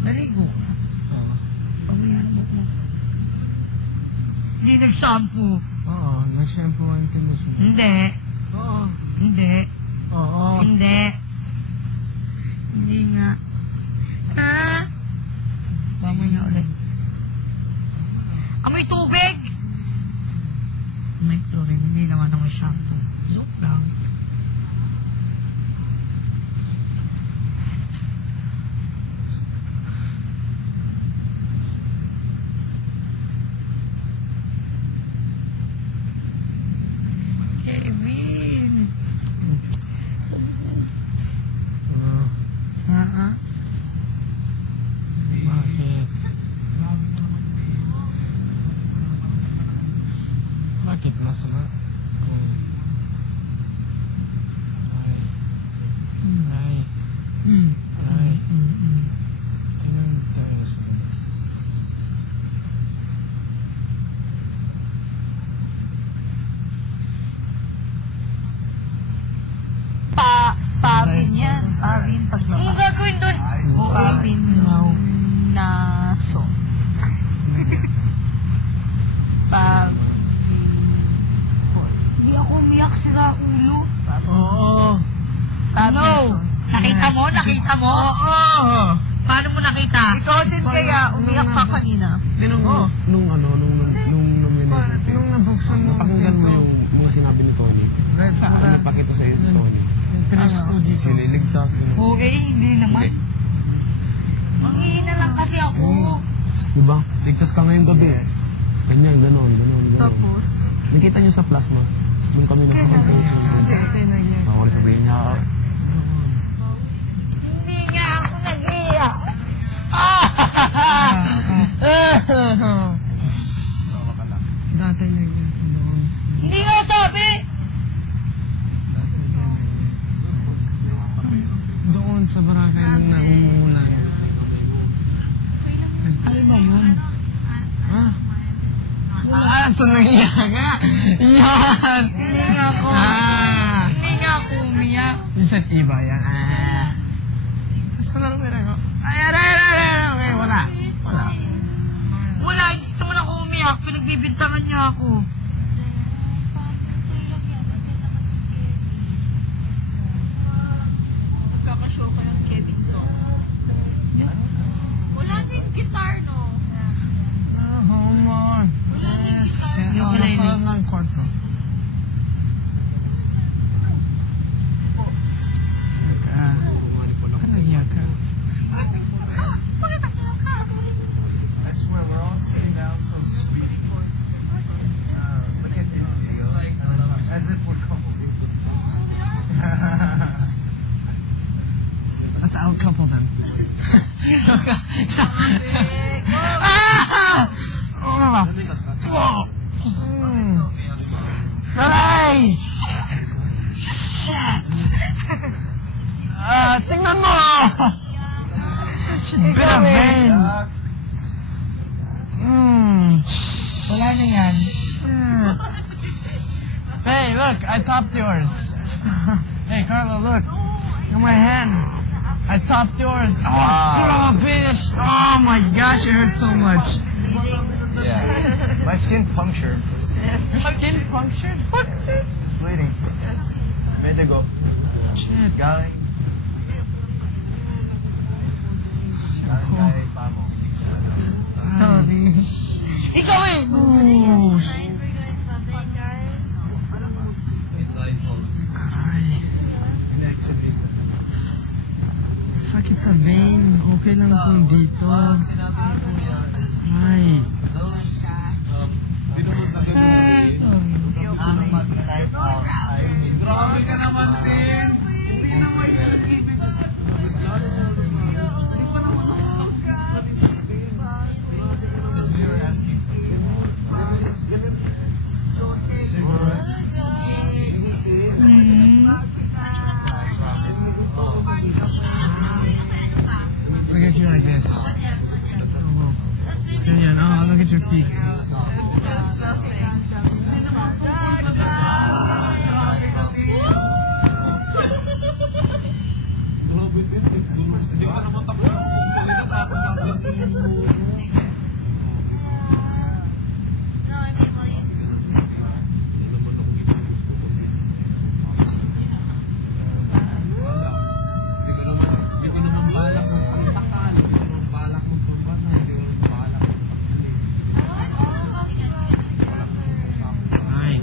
Naligo ka? Oo. Pamayan mo ko. Hindi nag-shampoo. Oo, nag-shampoo and conditioner. Hindi. Oo. Hindi. Oo. Hindi. Hindi nga. Bamoy nga ulit. Amoy tubig! May chlorine, hindi naman amoy shampoo. Joke lang. Kevin! Bakit masama? Pavin yan. Pavin paglabas. Anong gagawin doon? Pavin na so. Pavin. Hindi ako umiyak, sira ulo. Oo. Pavin. Nakita mo? Nakita mo? Oo. Paano mo nakita? Ikaw din kaya umiyak ka kanina. Nung nabuksan mo, napakinggan mo yung mga sinabi ni Tony. Napakita sa iyo si Tony. Sililigtas. Okay, hindi naman. Manghihina lang kasi ako. Diba? Ligtas ka ngayong gabi. Ganyan, ganon. Tapos? Nakita niyo sa plasma? Nung kami Bawal sabihin niya. Hindi nga ako nag-iyak. Dati na yun. Hindi nga sabi. Doon sa Boracay nung naumulan. Ano ba yun? So nangiyak nga. Yan! Hindi nga ako. Hindi nga ako umiyak. Isang iba yan. Gusto na rin ako. Okay, wala. Wala, hindi naman ako umiyak. Pinagbibintangan niya ako. Nagkakashow ko yung Kevin song. Wala din guitar, no? Home on. Yes. Yung pala Nasa yun. ng kwarto. Nangiyak ka. I swear, we're all sitting down so sweet. Look at this. It's like, as if we're couples. Let's out-couple them. Aray! Shit! Tingnan mo! Such a bit of pain. Wala na yan. Hey, look, I topped yours. Hey, Carlo, look. Look at my hand. I topped yours. Oh, throw a bitch. Oh my gosh, it hurts so much. Yeah. My skin punctured. Your skin punctured? Bleeding. Medyo go. Shit. Galing. Galing kay Pamo. Sorry. Ikaw eh! Ooh. Sakit sa vein. Okay lang kung dito. Ay. Grabe ka naman, Tim! Hindi naman yung ibig. We were asking. Look at you like this. Ganyan, oh, look at your feet. Hindi ka naman tapos. Salita tapos natin yung No, I mean, well, you see. Hindi ko naman balak ng pagtakal. Hindi ko naman balak ng tumbana. Hindi ko naman balak ng pagkalim. Ay.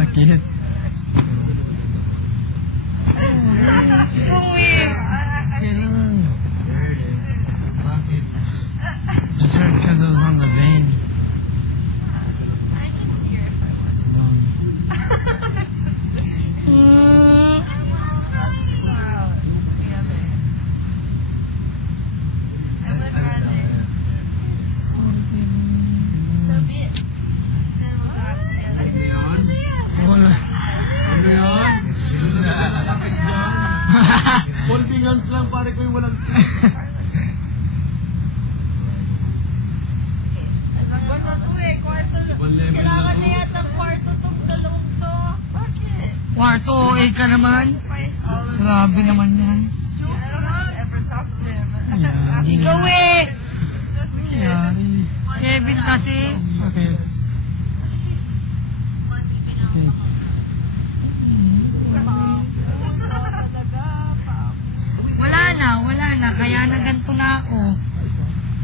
Bakit? Kailan? Bakit? Just heard because it was on the vein. I can see her if I want. I would rather. So be it. Then we'll go out together. Wala. Ano yun? Lapit dyan. Holding hands lang, pare ko yung walang Kwarto to eh, kwarto. Kailangan na yata kwarto tong dalawang to. Bakit? Kwarto, ka naman. Grabe naman yan. I don't have to ever talk to him. Ikaw Yari. Kevin kasi. Bakit? Wala na. Kaya na ganito na ako.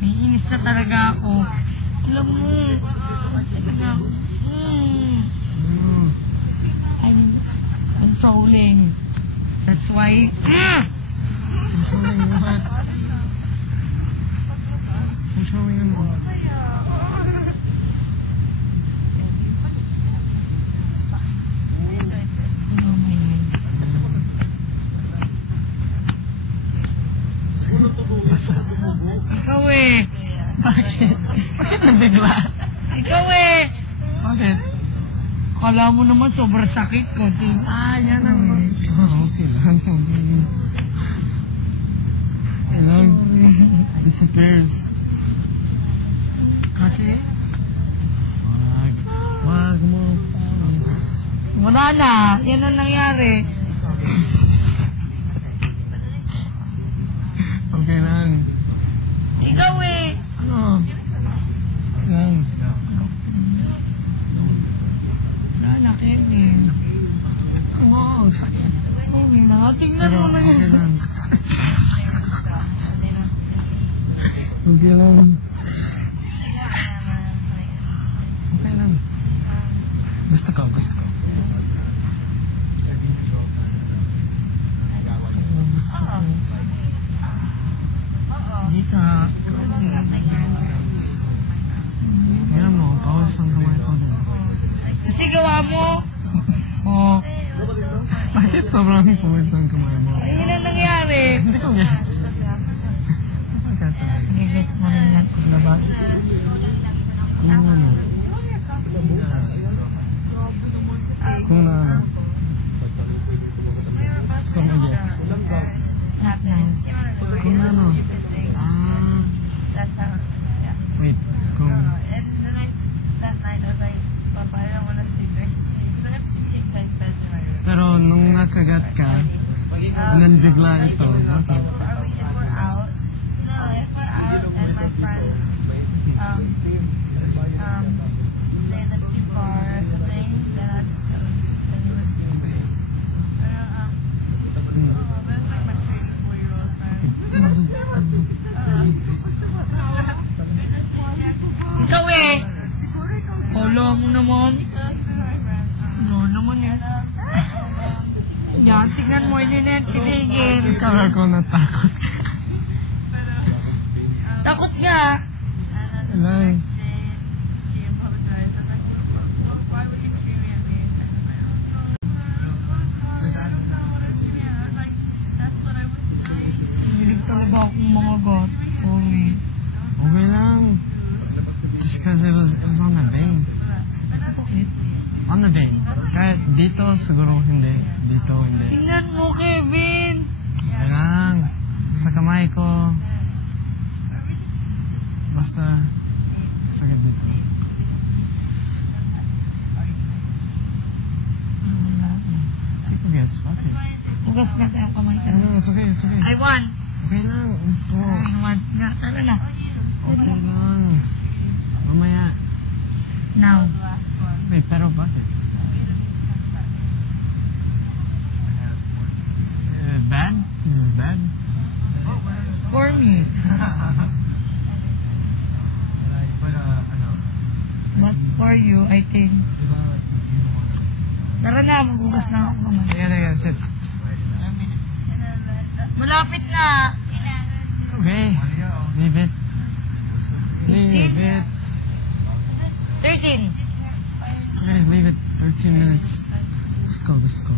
Naiinis na talaga ako. Alam mo. I'm controlling. That's why. Controlling what? Controlling ano? This is fun. We enjoyed this. Ikaw Bakit? Bakit nabigla? Ikaw Bakit? Kala mo naman sobrang sakit ko. Yan ang... Okay lang. Okay lang. Disappears. Kasi? Wag mo. Wala na. Yan ang nangyari. Okay lang. Ikaw Ano? Lang. Wala na, Kevin. Oo, sakit. Kevin, tingnan mo na yun. Okay lang. Okay lang. Okay lang. Gusto ko. Sige ka. Tingnan mo, pawas ang kamay ko. Kasi gawa mo. Oh. Bakit sobrang pawis ang kamay mo? Ay, yun ang nangyari. Hindi ko gets. Pagkatabi. Nigets mo rin yan sa bus. Kung ano? Kung na ano? Gusto ko mag-gets. Kung ano? That's how, yeah. Wait, kung... And the that night, I was like, Papa, I don't want to sleep next to you. Because I have two king size beds in my room. Pero nung nakagat ka, then bigla ito. Bakit? If we're out, no, if we're out and my friends, they live too far or something, then that's toast. Then we're sleeping. That's like my 34-year-old friend. Ikaw Polo mo naman. No naman Yan, tignan mo, hindi na tinigil. Ikaw ako natakot. Takot nga. Lang. She apologized. I was like, well, why were you screaming at me? I don't know what I was doing. I was like, that's what I was doing. Hilig talaga akong mga got. Sorry. Okay lang. Just because it was on the vein. Sakit. On the vein. Kahit dito, siguro hindi. Dito, hindi. Tingnan mo, Kevin. Okay lang. Sa kamay ko. Basta, sakit dito. Keep it, it's okay. Hugas na tayo kamay ka. No, it's okay, it's okay. I want. Okay lang. Ito. I want. Nga, tara na. Okay lang. Mamaya. Now. Wait, pero bakit? Bad? This is bad? For me. But for you, I think. Tara na, maghugas na ako kamay. Teka, sit. Malapit na. It's okay. Leave it. Leave it. 13. It's okay, leave it. 13 minutes. Let's go, let's go.